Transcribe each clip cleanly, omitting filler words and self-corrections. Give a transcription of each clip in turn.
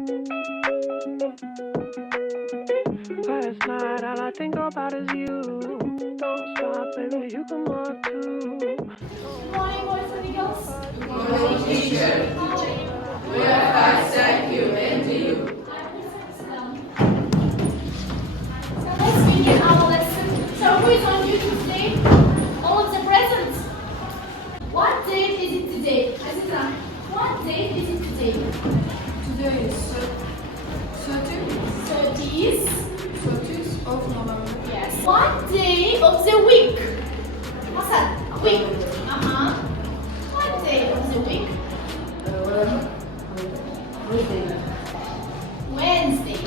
Last night, all I think about is you. Don't stop, baby, you can walk too. Good morning, boys and girls. Good morning, teacher. We are fine, thank you, and to you. So let's begin our lesson. So who is on duty today? All of the present. What date is it today? Aziza, what date is it today? Today is 30th. of November. Yes. What day of the week? What's that? Week. What day of the week? Wednesday.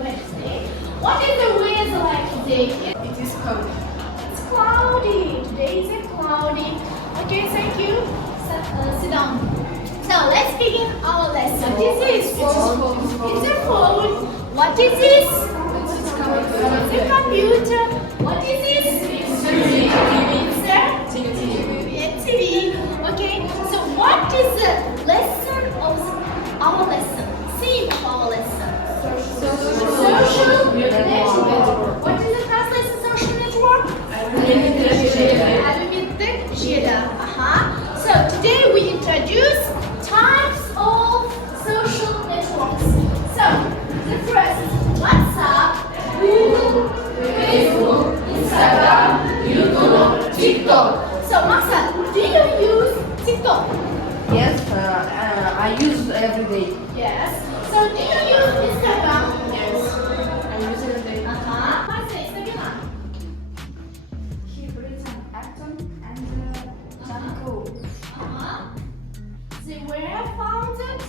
Wednesday. What is the weather like today? It is cold. It's cloudy. Today is cloudy. Okay, thank you. Sit down. So let's begin our lesson. What is this? It's a phone. What is this? It's a computer. What is this? It's a TV. Okay. So what is the lesson of our lesson? Theme of our lesson. Social network. What is the translation social network? Alüminyum jeda. So today we introduce types of social networks. So the first is WhatsApp, Google, Facebook, Instagram, YouTube, TikTok. So Maksat, do you use TikTok? Yes, I use every day. Yes. So do you use Instagram? Yes, I use it every day. What's the Instagram? He written Acton and Janko. They were founded.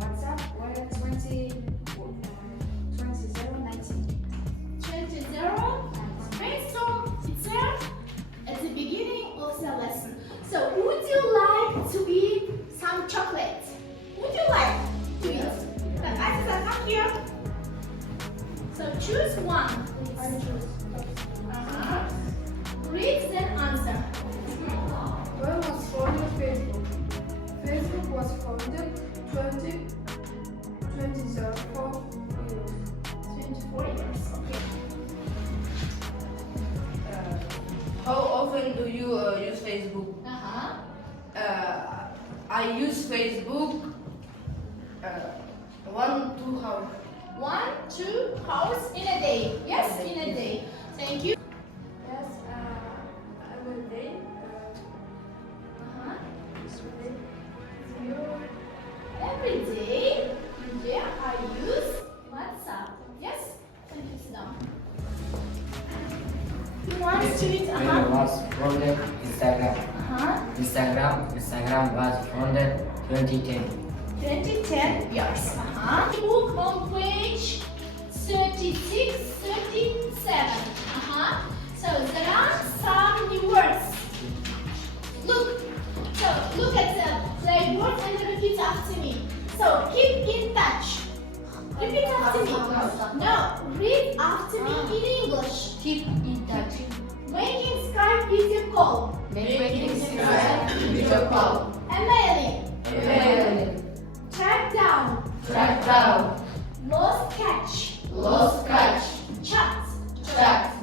WhatsApp were 2019. 20 brainstorm itself at the beginning of the lesson. So would you like to eat some chocolate? Would you like to eat? Come here. So choose one. Read then answer. When was founded Facebook? Facebook was founded 2004 years. 24 years. Okay. How often do you use Facebook? I use Facebook 1-2 hours. 1-2 hours in a day. Yes, in a day. Thank you. Yes, every day. Every day, I use WhatsApp. Yes? Thank you, sit down. Who wants to eat? When was founded Instagram? Instagram was founded 2010. 2010 years. Book on page 36, 37. So there are some new words. Look. So look at the words and repeat after me. So keep in touch. Repeat after me. No, read after me in English. Keep in touch. Making Skype video call. Making Video call. Emailing. Track down. Track down. Lost catch. Lost catch. Chat. Chat.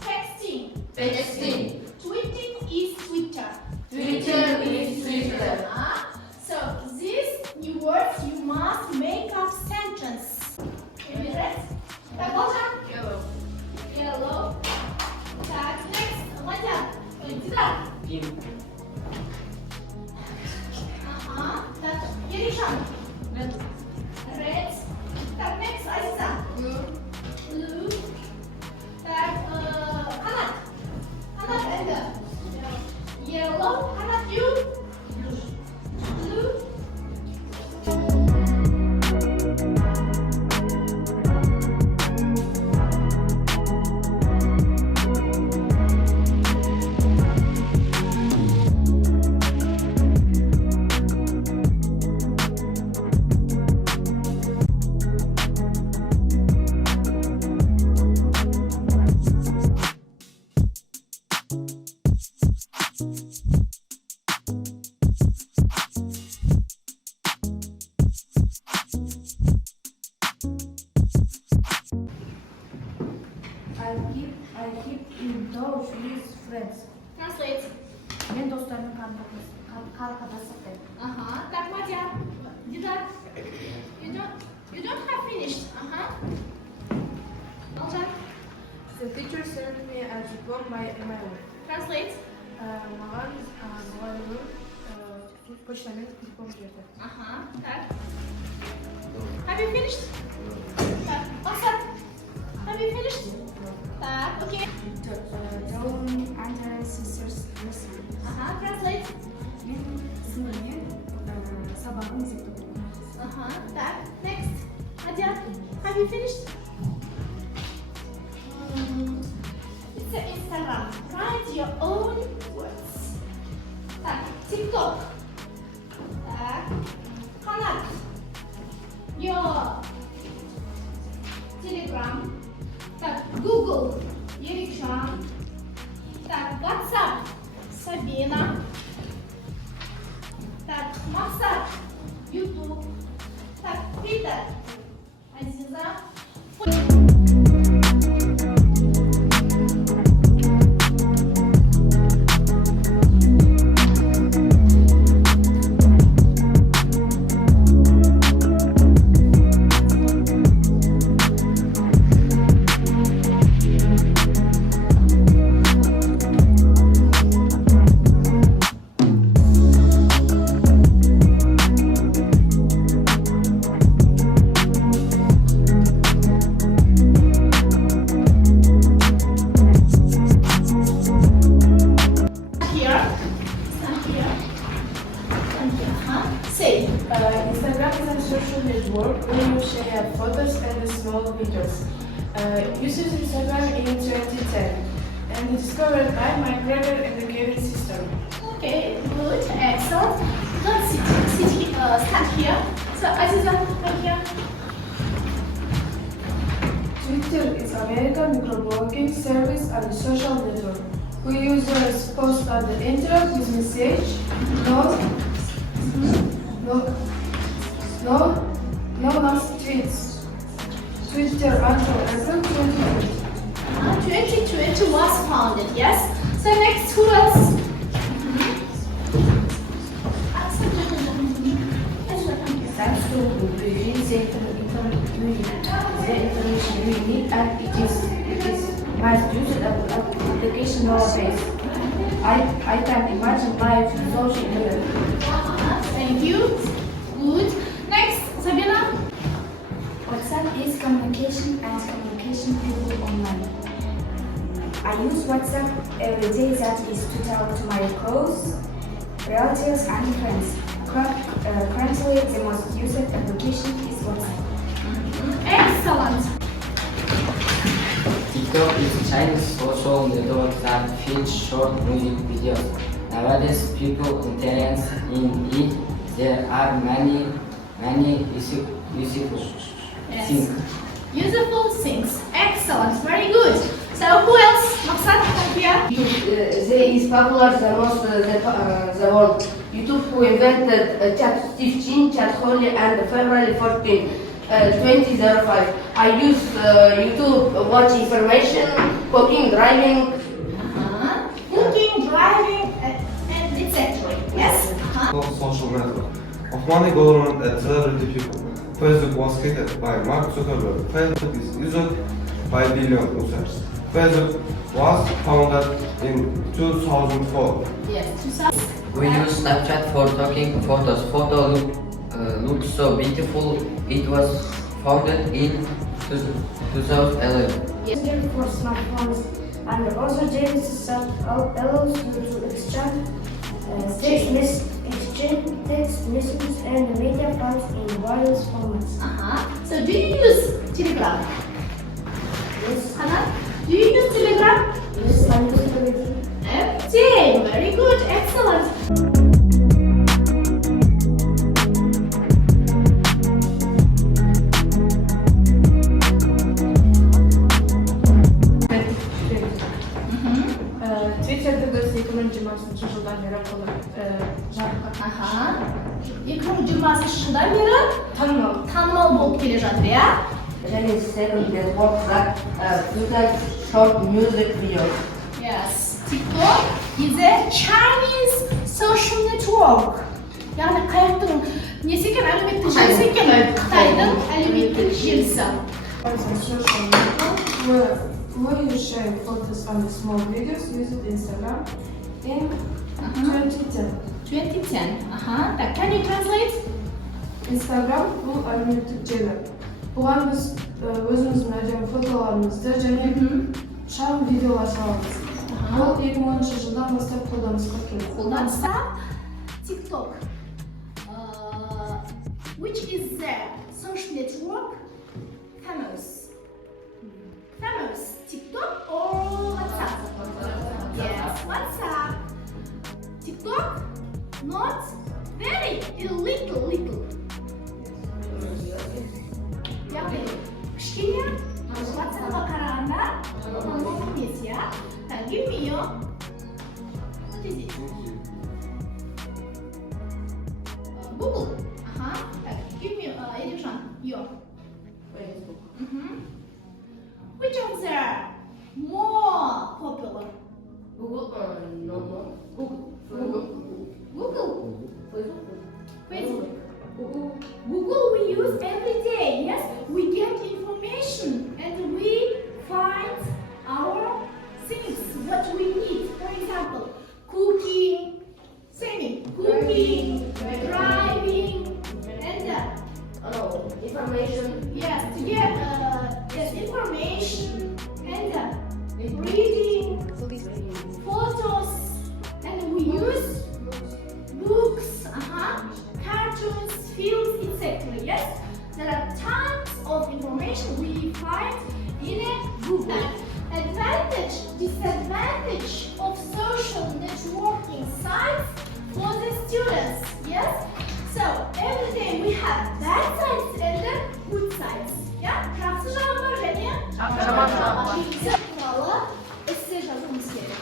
Texting. Texting. Tweeting is Twitter. Twitter is Twitter. So these new words you must make up sentence. Maybe red. Yellow. Yellow. Так, next. Владя, иди сюда. Pink. Так, Еришан. Red. Так, next, Азиза. Blue. Так, Анат. Анат, это. Yellow. Анат, you. Blue. Friends. Translate. Men dostlarımın arkadaşı. Aha. Так, Madya. Diдар. You don't have finished. Aha. Alacak. The teacher sent me a diploma by email. Translate. Маған мұғалімім почтамен диплом берді. Aha. Так. Have you finished? Так. Maksat. Have you finished? Так. Okay. Don't enter sisters listen. Aha. Translate. Men sınırı sabahın zıttı. Aha. Так. Next. Madya. Have you finished? It's an Instagram. Write your own words. Так. TikTok. Так. Kanal. Your Telegram. Так. Google. Ерикшан. Так. WhatsApp. Sabina. Так. Maksat. YouTube. Так. Twitter. Азиза. Here. Stand here. Stand here. Say. Instagram is a social network where you share photos and small videos. Uses Instagram in 2010 and discovered by my brother and the caring system. Okay, good, excellent. Don't stand here. So, Aziza, come here. Twitter is American microblogging service and social network. We users post on the internet with message, no last tweets. Twitter until April 2020. 2020 was founded, yes? So, next, who else? Thanks to the information we need and it is much used application nowadays. I can imagine life in social media. Thank you. Good. Next, Sabina. WhatsApp is communication and communication people online. I use WhatsApp every day, that is to talk to my close relatives and friends. Currently, the most used application is WhatsApp. Excellent. TikTok is Chinese social network that feeds short music videos. Nowadays, people interact in it. There are many useful Yes. things. Useful things. Excellent. Very good. So, who else? Maksat, come here. They is popular the most the world. YouTube who invented Chat15, Chat Holy and February 14, 2005. I use YouTube watch information, cooking, driving. Cooking, driving, and etc. Yes? Social network of money government and celebrity people. Facebook was created by Mark Zuckerberg. Facebook is used by billion users. Facebook was founded in 2004. Yes. 2000. We use Snapchat for taking photos. Photo looks so beautiful. It was founded in 2011. Messenger for smartphones and other devices that allows you to exchange text messages and media files in various formats. So, do you use Telegram? Yes, Hannah, do you use Telegram? yes, I use Telegram. Okay, very good, excellent. Twitter'da biz 2020 жылдан бері Aha. 2020 жылдан бері танымал болып келе жатыр, иә? There is second network that Twitter short music videos. Yes. TikTok is a Chinese social network. Yani Қытайдың несі екен, әлеуметтік желісі екен, Қытайдың әлеуметтік желісі. It's a social network where you share photos and small videos using Instagram in 2010. 2010. Так, can you translate? Instagram бұл әлеуметтік желі. Бұған біз өзіміздің әдемі фотоларымызды және шағын видеолар саламыз. Ол 2010 жылдан бастап қолданысқа келді. Қолданса TikTok. Which is the social network famous? Famous TikTok or WhatsApp? Yes, WhatsApp. TikTok not very little. яғни кішкене WhatsApp-қа қарағанда много емес, иә? Так, give me your. What is it? Google. Так, give me, Erişan, your. Which of them are more popular? Google no more. Google. Facebook. Google we use every day, yes? We get information and we find our things, what we need. For example, cooking, driving, and Information. yes, to get information and reading, photos, and we use books, cartoons, films, etc. Yes, there are tons of information we find in a book. Advantage, disadvantage of social networking sites for the students. Yes, so every day we have bad sides and the good sides. Yeah, жақсы жағы бар және жаман жағы бар. Туралы эссе жазуымыз керек.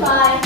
Bye.